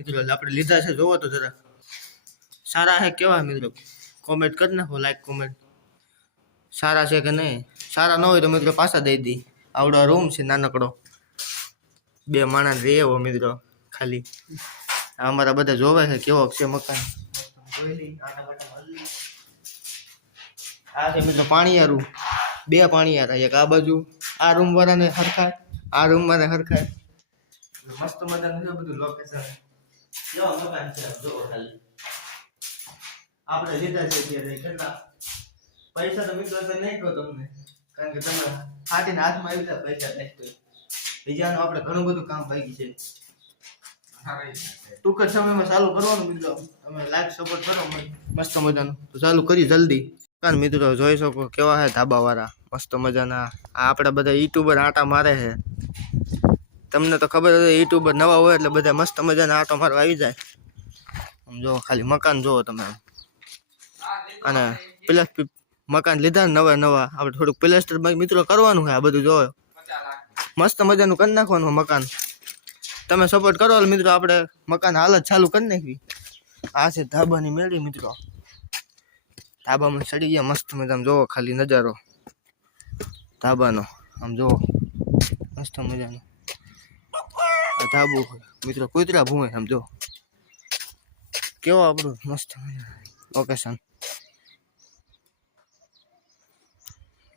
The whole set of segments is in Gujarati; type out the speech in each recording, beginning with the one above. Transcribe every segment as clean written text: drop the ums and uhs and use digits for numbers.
મિત્રો આપણે લીધા છે, જોવો તો જરા સારા છે કેવા મિત્રો કોમેન્ટ કરી નાખો, લાઈક કોમેન્ટ સારા છે કે નહીં. સારા ન હોય તો મિત્રો પાછા દઈ દી. આવડો રૂમ છે નાનકડો, 2 માણસ રહે એવો મિત્રો. ખાલી અમારા બધા જોવે છે કેવો છે મકાન. આ છે મિત્રો પાણીયારું, 2 પાણીયારા, એક આ બાજુ આ રૂમ વાળાને હરખાય, આ રૂમ વાળાને હરખાય. મસ્ત મજાનું છે બધું લોકેશન. કેવા મકાન છે જોવો ખાલી. આપણે લીધા છે ત્યારે કેટલા પૈસા તો મિત્રો તો નહીં કહો તમને, કારણ કે તમે ફાટીને હાથમાં આવી જાય પૈસા નહીં તો. બીજાનું આપણે ઘણું બધું કામ બાકી છે. ટૂંક જ સમયમાં ચાલુ કરવાનું મિત્રો. તમે લાઈક સપોર્ટ કરો મસ્ત મજાનું તો ચાલુ કરી જલ્દી. મિત્રો જોઈ શકો કેવા છે ધાબા વાળા મસ્ત મજાના. આ આપણે બધા યુટ્યુબર આટા મારે છે. તમને તો ખબર હશે યુટ્યુબર નવા હોય એટલે બધા મસ્ત મજાના આટો મારવા આવી જાય. જો ખાલી મકાન જોવો તમે. અને પ્લસ મકાન લીધા ને નવા આપણે થોડુંક પ્લાસ્ટર મિત્રો કરવાનું છે. આ બધું જો મસ્ત મજાનું કરી નાખવાનું મકાન. તમે સપોર્ટ કરો મિત્રો, આપણે મકાન હાલત ચાલુ કરી નાખવી. આ છે ધાબાની મેળી મિત્રો. ધાબામાં ચડી ગયા મસ્ત મજામાં. જોવો ખાલી નજારો ધાબાનો. આમ જોવો મસ્ત મજાનો ધાબુ મિત્રો. કૂતરા ભૂવે આમ જો કેવો આપણું મસ્ત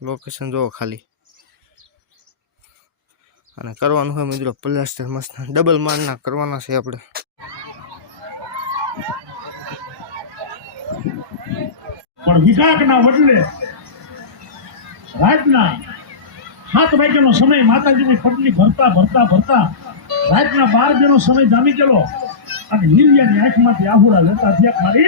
લોકેશન જોવો ખાલી. અને કરવાનું હોય મિત્રો પ્લાસ્ટર મસ્ત ડબલ મારના કરવાના છે આપણે. પણ વિકાકના બદલે રાતના 7 વાગ્યાનો સમય માતાજીની પટલી ભરતા રાતના 12 નો સમય જામી ગયેલો અને લીલિયાની આંખમાંથી આહુડા લેતા થયા. મારી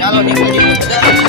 ચાલો